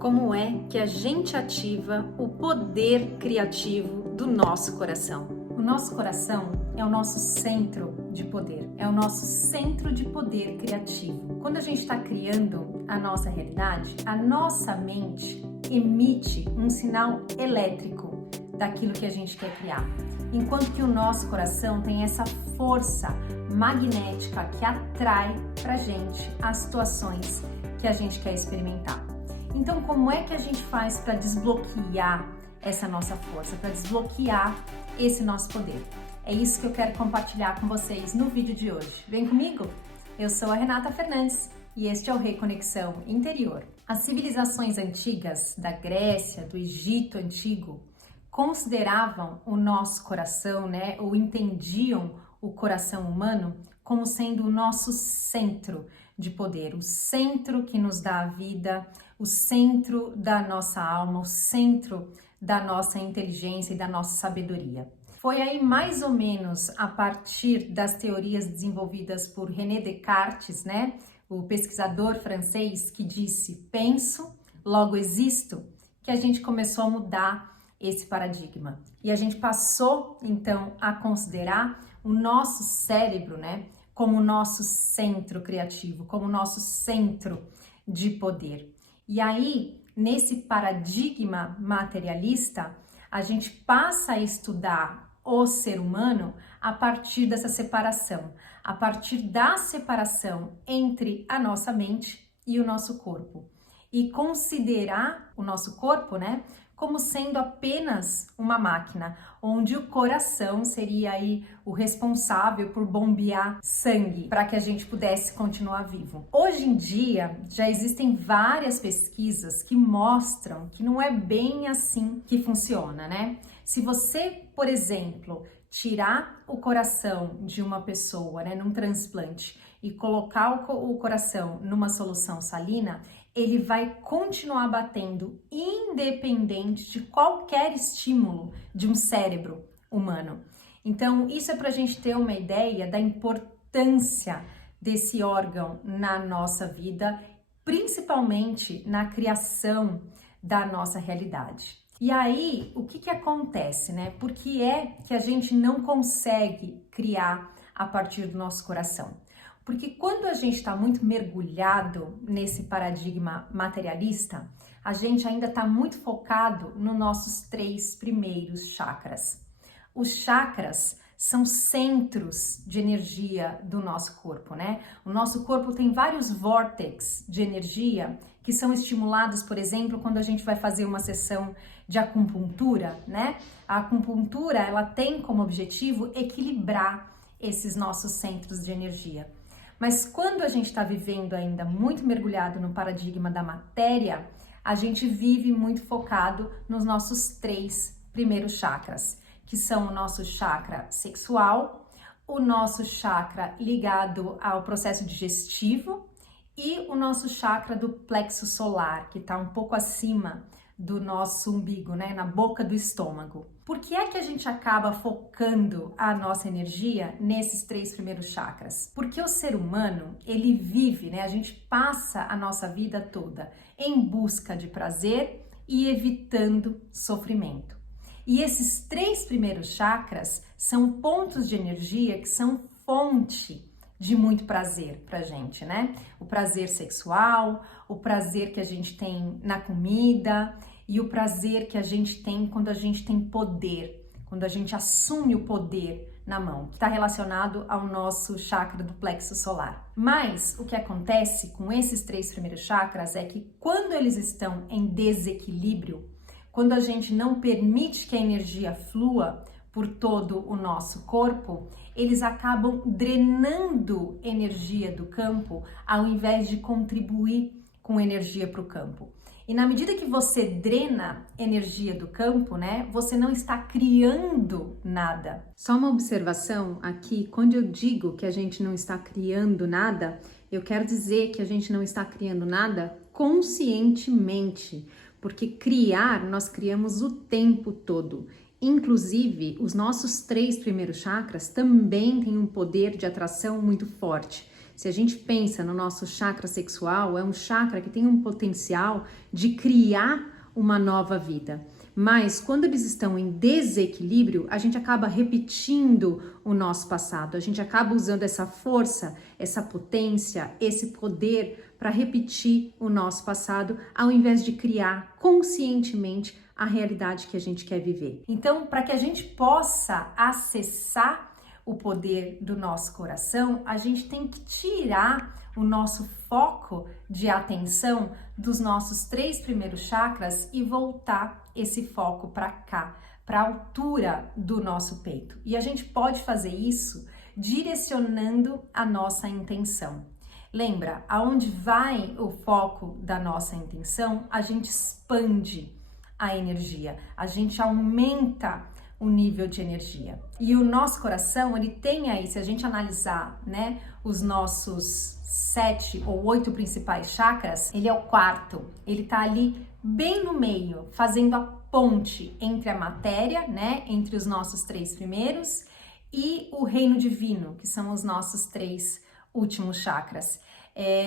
Como é que a gente ativa o poder criativo do nosso coração? O nosso coração é o nosso centro de poder, é o nosso centro de poder criativo. Quando a gente está criando a nossa realidade, a nossa mente emite um sinal elétrico daquilo que a gente quer criar, enquanto que o nosso coração tem essa força magnética que atrai pra gente as situações que a gente quer experimentar. Então, como é que a gente faz para desbloquear essa nossa força, para desbloquear esse nosso poder? É isso que eu quero compartilhar com vocês no vídeo de hoje. Vem comigo? Eu sou a Renata Fernandes e este é o Reconexão Interior. As civilizações antigas da Grécia, do Egito Antigo, consideravam o nosso coração, ou entendiam o coração humano como sendo o nosso centro de poder, o centro que nos dá a vida, o centro da nossa alma, o centro da nossa inteligência e da nossa sabedoria. Foi aí mais ou menos a partir das teorias desenvolvidas por René Descartes, o pesquisador francês que disse penso, logo existo, que a gente começou a mudar esse paradigma. E a gente passou então a considerar o nosso cérebro, como o nosso centro criativo, como o nosso centro de poder. E aí, nesse paradigma materialista, a gente passa a estudar o ser humano a partir dessa separação, a partir da separação entre a nossa mente e o nosso corpo. E considerar o nosso corpo, como sendo apenas uma máquina, onde o coração seria aí o responsável por bombear sangue para que a gente pudesse continuar vivo. Hoje em dia, já existem várias pesquisas que mostram que não é bem assim que funciona, Se você, por exemplo, tirar o coração de uma pessoa, num transplante, e colocar o coração numa solução salina, ele vai continuar batendo independente de qualquer estímulo de um cérebro humano. Então, isso é para a gente ter uma ideia da importância desse órgão na nossa vida, principalmente na criação da nossa realidade. E aí, o que acontece, Por que é que a gente não consegue criar a partir do nosso coração? Porque quando a gente está muito mergulhado nesse paradigma materialista, a gente ainda está muito focado nos nossos 3 primeiros chakras. Os chakras são centros de energia do nosso corpo, O nosso corpo tem vários vórtices de energia que são estimulados, por exemplo, quando a gente vai fazer uma sessão de acupuntura, A acupuntura, ela tem como objetivo equilibrar esses nossos centros de energia. Mas quando a gente está vivendo ainda muito mergulhado no paradigma da matéria, a gente vive muito focado nos nossos 3 primeiros chakras, que são o nosso chakra sexual, o nosso chakra ligado ao processo digestivo e o nosso chakra do plexo solar, que está um pouco acima do nosso umbigo, na boca do estômago. Por que é que a gente acaba focando a nossa energia nesses 3 primeiros chakras? Porque o ser humano, ele vive, a gente passa a nossa vida toda em busca de prazer e evitando sofrimento. E esses 3 primeiros chakras são pontos de energia que são fonte de muito prazer pra gente, O prazer sexual, o prazer que a gente tem na comida e o prazer que a gente tem quando a gente tem poder, quando a gente assume o poder na mão, que está relacionado ao nosso chakra do plexo solar. Mas o que acontece com esses 3 primeiros chakras é que quando eles estão em desequilíbrio, quando a gente não permite que a energia flua por todo o nosso corpo, eles acabam drenando energia do campo ao invés de contribuir com energia para o campo. E na medida que você drena energia do campo, você não está criando nada. Só uma observação aqui, quando eu digo que a gente não está criando nada, eu quero dizer que a gente não está criando nada conscientemente, porque criar, nós criamos o tempo todo. Inclusive, os nossos 3 primeiros chakras também têm um poder de atração muito forte. Se a gente pensa no nosso chakra sexual, é um chakra que tem um potencial de criar uma nova vida. Mas quando eles estão em desequilíbrio, a gente acaba repetindo o nosso passado, a gente acaba usando essa força, essa potência, esse poder para repetir o nosso passado, ao invés de criar conscientemente a realidade que a gente quer viver. Então, para que a gente possa acessar o poder do nosso coração, a gente tem que tirar o nosso foco de atenção dos nossos 3 primeiros chakras e voltar esse foco para cá, para a altura do nosso peito. E a gente pode fazer isso direcionando a nossa intenção. Lembra, aonde vai o foco da nossa intenção, a gente expande a energia, a gente aumenta o nível de energia. E o nosso coração, ele tem aí, se a gente analisar, né, os nossos 7 ou 8 principais chakras, ele é o 4. Ele tá ali bem no meio, fazendo a ponte entre a matéria, né, entre os nossos 3 primeiros e o reino divino, que são os nossos 3 últimos chakras.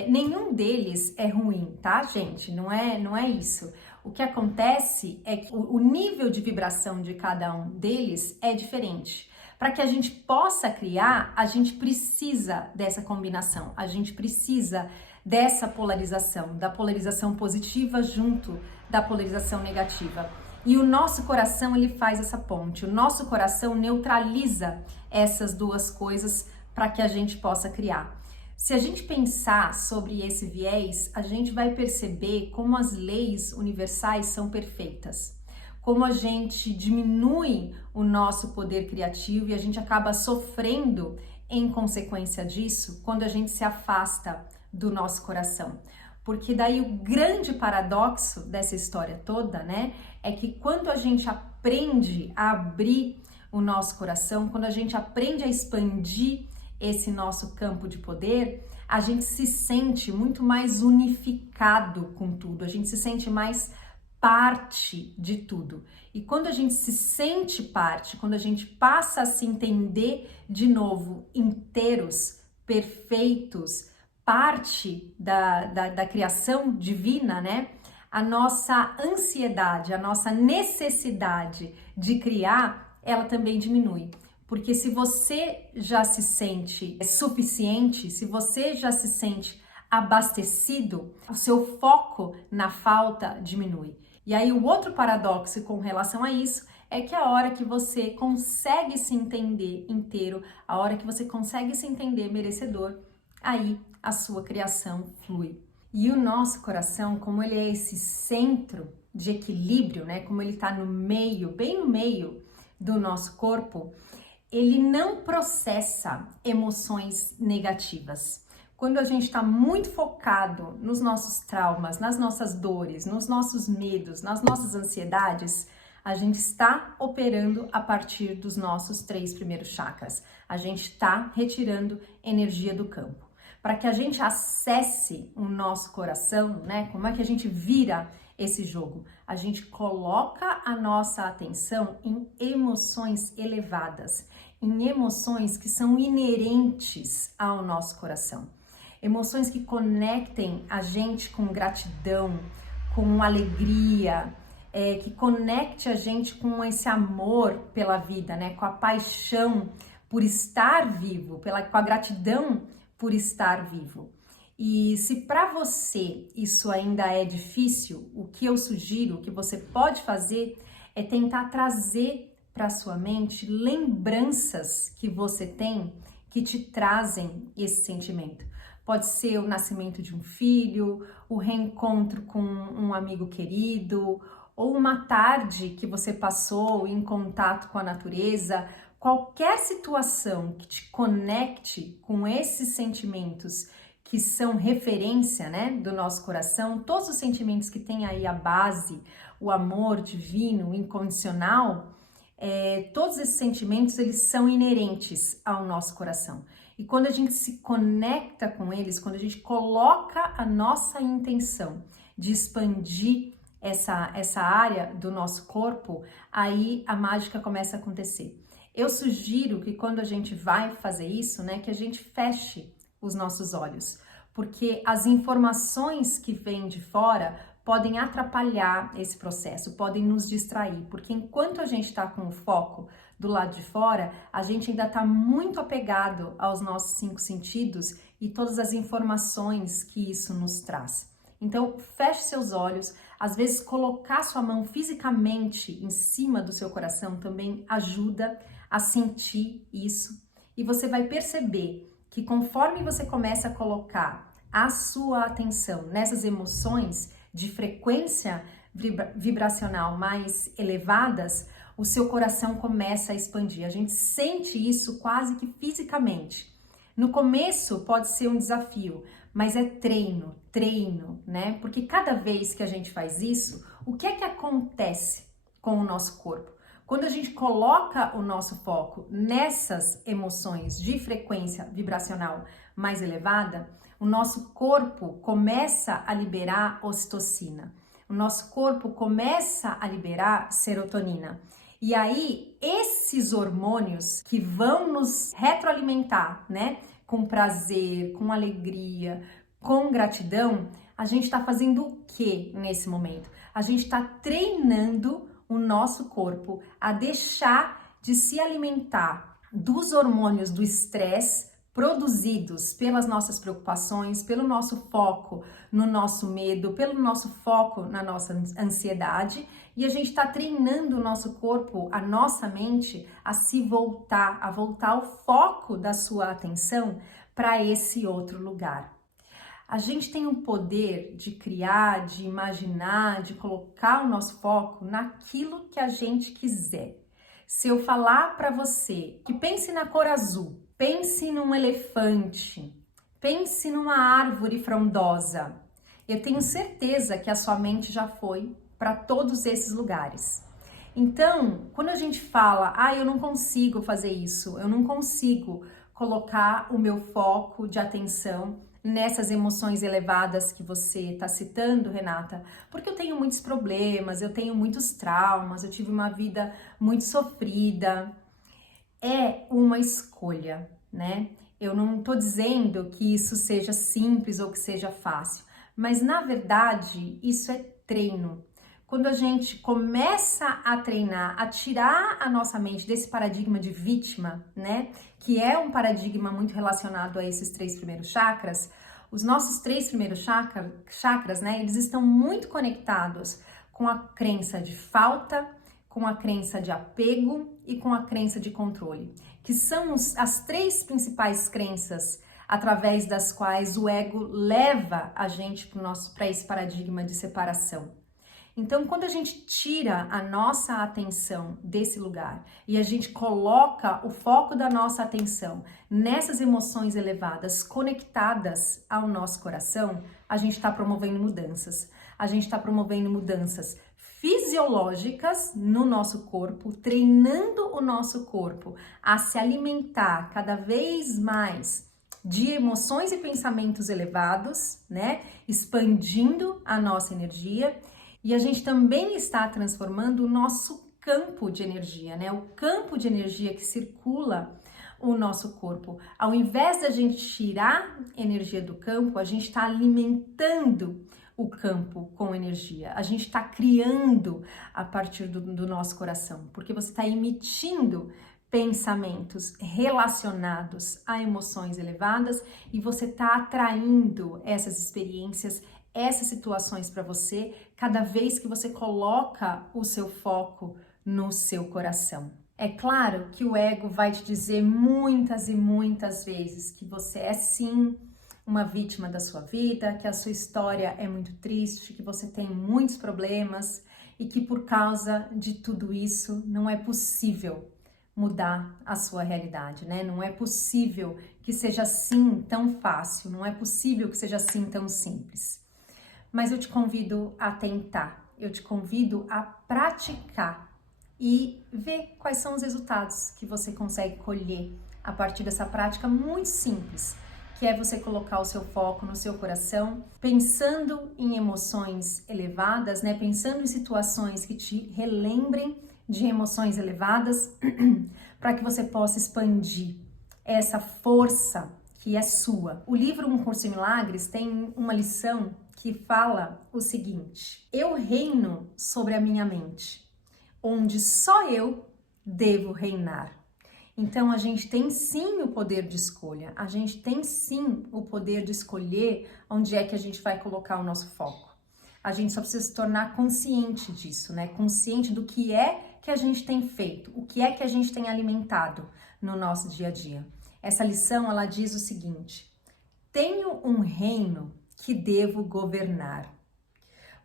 Nenhum deles é ruim, tá, gente? Não é isso. O que acontece é que o nível de vibração de cada um deles é diferente. Para que a gente possa criar, a gente precisa dessa combinação, a gente precisa dessa polarização, da polarização positiva junto da polarização negativa. E o nosso coração, ele faz essa ponte, o nosso coração neutraliza essas duas coisas para que a gente possa criar. Se a gente pensar sobre esse viés, a gente vai perceber como as leis universais são perfeitas, como a gente diminui o nosso poder criativo e a gente acaba sofrendo em consequência disso quando a gente se afasta do nosso coração. Porque daí o grande paradoxo dessa história toda, né, é que quando a gente aprende a abrir o nosso coração, quando a gente aprende a expandir esse nosso campo de poder, a gente se sente muito mais unificado com tudo, a gente se sente mais parte de tudo. E quando a gente se sente parte, quando a gente passa a se entender de novo inteiros, perfeitos, parte da criação divina, né? A nossa ansiedade, a nossa necessidade de criar, ela também diminui. Porque se você já se sente suficiente, se você já se sente abastecido, o seu foco na falta diminui. E aí o outro paradoxo com relação a isso é que a hora que você consegue se entender inteiro, a hora que você consegue se entender merecedor, aí a sua criação flui. E o nosso coração, como ele é esse centro de equilíbrio, né, como ele está no meio, bem no meio do nosso corpo, ele não processa emoções negativas. Quando a gente está muito focado nos nossos traumas, nas nossas dores, nos nossos medos, nas nossas ansiedades, a gente está operando a partir dos nossos 3 primeiros chakras. A gente está retirando energia do campo. Para que a gente acesse o nosso coração, né? Como é que a gente vira esse jogo? A gente coloca a nossa atenção em emoções elevadas, em emoções que são inerentes ao nosso coração. Emoções que conectem a gente com gratidão, com alegria, que conecte a gente com esse amor pela vida, né? Com a paixão por estar vivo, com a gratidão por estar vivo. E se para você isso ainda é difícil, o que eu sugiro, o que você pode fazer é tentar trazer para sua mente lembranças que você tem que te trazem esse sentimento. Pode ser o nascimento de um filho, o reencontro com um amigo querido, ou uma tarde que você passou em contato com a natureza. Qualquer situação que te conecte com esses sentimentos que são referência, né, do nosso coração, todos os sentimentos que têm aí a base, o amor divino, o incondicional, todos esses sentimentos, eles são inerentes ao nosso coração. E quando a gente se conecta com eles, quando a gente coloca a nossa intenção de expandir essa área do nosso corpo, aí a mágica começa a acontecer. Eu sugiro que quando a gente vai fazer isso, né, que a gente feche os nossos olhos, porque as informações que vêm de fora podem atrapalhar esse processo, podem nos distrair, porque enquanto a gente está com o foco do lado de fora, a gente ainda está muito apegado aos nossos 5 sentidos e todas as informações que isso nos traz. Então, feche seus olhos. Às vezes, colocar sua mão fisicamente em cima do seu coração também ajuda a sentir isso. E você vai perceber que conforme você começa a colocar a sua atenção nessas emoções de frequência vibracional mais elevadas, o seu coração começa a expandir. A gente sente isso quase que fisicamente. No começo pode ser um desafio, mas é treino, né? Porque cada vez que a gente faz isso, o que é que acontece com o nosso corpo? Quando a gente coloca o nosso foco nessas emoções de frequência vibracional mais elevada, o nosso corpo começa a liberar ocitocina, o nosso corpo começa a liberar serotonina. E aí, esses hormônios que vão nos retroalimentar, né? Com prazer, com alegria, com gratidão, a gente está fazendo o que nesse momento? A gente está treinando o nosso corpo a deixar de se alimentar dos hormônios do estresse produzidos pelas nossas preocupações, pelo nosso foco no nosso medo, pelo nosso foco na nossa ansiedade, e a gente está treinando o nosso corpo, a nossa mente, a se voltar, a voltar o foco da sua atenção para esse outro lugar. A gente tem o poder de criar, de imaginar, de colocar o nosso foco naquilo que a gente quiser. Se eu falar para você que pense na cor azul, pense num elefante, pense numa árvore frondosa, eu tenho certeza que a sua mente já foi para todos esses lugares. Então, quando a gente fala, eu não consigo fazer isso, eu não consigo colocar o meu foco de atenção nessas emoções elevadas que você está citando, Renata, porque eu tenho muitos problemas, eu tenho muitos traumas, eu tive uma vida muito sofrida. É uma escolha, né? Eu não estou dizendo que isso seja simples ou que seja fácil, mas na verdade isso é treino. Quando a gente começa a treinar, a tirar a nossa mente desse paradigma de vítima, né? Que é um paradigma muito relacionado a esses 3 primeiros chakras, os nossos 3 primeiros chakras, né? Eles estão muito conectados com a crença de falta, com a crença de apego e com a crença de controle, que são as 3 principais crenças através das quais o ego leva a gente para esse paradigma de separação. Então, quando a gente tira a nossa atenção desse lugar e a gente coloca o foco da nossa atenção nessas emoções elevadas conectadas ao nosso coração, a gente está promovendo mudanças. A gente está promovendo mudanças fisiológicas no nosso corpo, treinando o nosso corpo a se alimentar cada vez mais de emoções e pensamentos elevados, né? Expandindo a nossa energia. E a gente também está transformando o nosso campo de energia, né? O campo de energia que circula o nosso corpo. Ao invés da gente tirar energia do campo, a gente está alimentando o campo com energia. A gente está criando a partir do nosso coração, porque você está emitindo pensamentos relacionados a emoções elevadas e você está atraindo essas experiências, essas situações para você, cada vez que você coloca o seu foco no seu coração. É claro que o ego vai te dizer muitas e muitas vezes que você é sim uma vítima da sua vida, que a sua história é muito triste, que você tem muitos problemas e que por causa de tudo isso não é possível mudar a sua realidade, né? Não é possível que seja assim tão fácil, não é possível que seja assim tão simples. Mas eu te convido a tentar, eu te convido a praticar e ver quais são os resultados que você consegue colher a partir dessa prática muito simples, que é você colocar o seu foco no seu coração, pensando em emoções elevadas, né? Pensando em situações que te relembrem de emoções elevadas, para que você possa expandir essa força que é sua. O livro Um Curso em Milagres tem uma lição que fala o seguinte: eu reino sobre a minha mente, onde só eu devo reinar. Então a gente tem sim o poder de escolha, a gente tem sim o poder de escolher onde é que a gente vai colocar o nosso foco. A gente só precisa se tornar consciente disso, né? Consciente do que é que a gente tem feito, o que é que a gente tem alimentado no nosso dia a dia. Essa lição, ela diz o seguinte: tenho um reino que devo governar.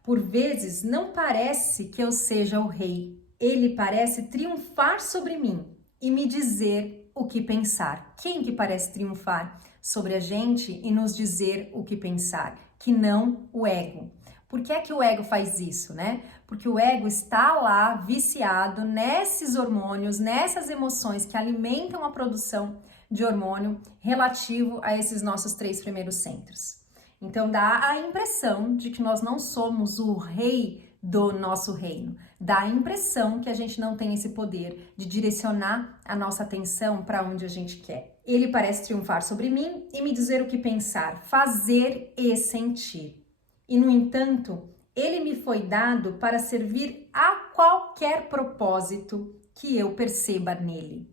Por vezes não parece que eu seja o rei, ele parece triunfar sobre mim e me dizer o que pensar. Quem que parece triunfar sobre a gente e nos dizer o que pensar? Que não o ego. Por que é que o ego faz isso, né? Porque o ego está lá viciado nesses hormônios, nessas emoções que alimentam a produção de hormônio relativo a esses nossos 3 primeiros centros. Então dá a impressão de que nós não somos o rei do nosso reino. Dá a impressão que a gente não tem esse poder de direcionar a nossa atenção para onde a gente quer. Ele parece triunfar sobre mim e me dizer o que pensar, fazer e sentir. E no entanto, ele me foi dado para servir a qualquer propósito que eu perceba nele.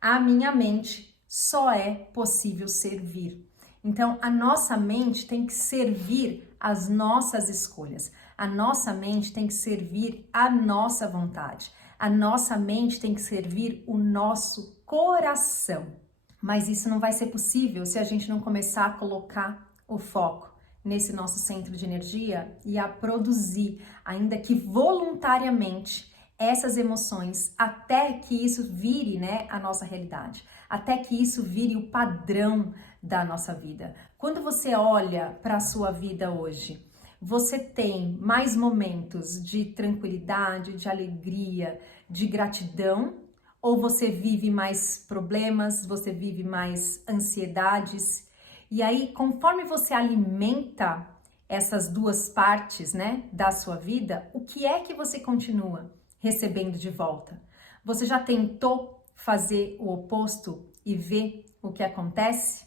A minha mente só é possível servir. Então, a nossa mente tem que servir as nossas escolhas. A nossa mente tem que servir a nossa vontade. A nossa mente tem que servir o nosso coração. Mas isso não vai ser possível se a gente não começar a colocar o foco nesse nosso centro de energia e a produzir, ainda que voluntariamente, essas emoções até que isso vire, né, a nossa realidade, até que isso vire o padrão da nossa vida. Quando você olha para a sua vida hoje, você tem mais momentos de tranquilidade, de alegria, de gratidão, ou você vive mais problemas, você vive mais ansiedades? E aí, conforme você alimenta essas duas partes, né, da sua vida, o que é que você continua recebendo de volta? Você já tentou fazer o oposto e ver o que acontece?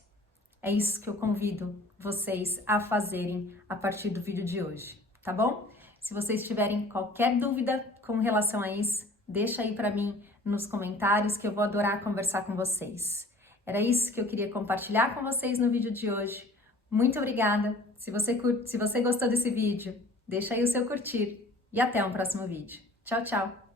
É isso que eu convido vocês a fazerem a partir do vídeo de hoje, tá bom? Se vocês tiverem qualquer dúvida com relação a isso, deixa aí para mim nos comentários que eu vou adorar conversar com vocês. Era isso que eu queria compartilhar com vocês no vídeo de hoje. Muito obrigada! Se você gostou desse vídeo, deixa aí o seu curtir e até um próximo vídeo. Tchau, tchau!